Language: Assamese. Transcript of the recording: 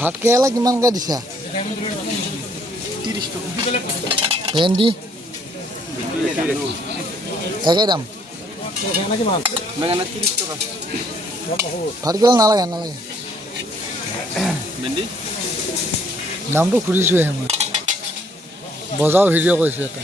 ভাত কেৰেলা কিমানকৈ দিছা? 30 টকা। ভেন্দি একে দাম। বেঙেনা 30 টকা। ভাত কেৰেলা নালাগে নালাগে। ভেন্দি দামটো সুধিছোঁহে মই। বজাৰ ভিডিঅ' কৰিছোঁ এটা।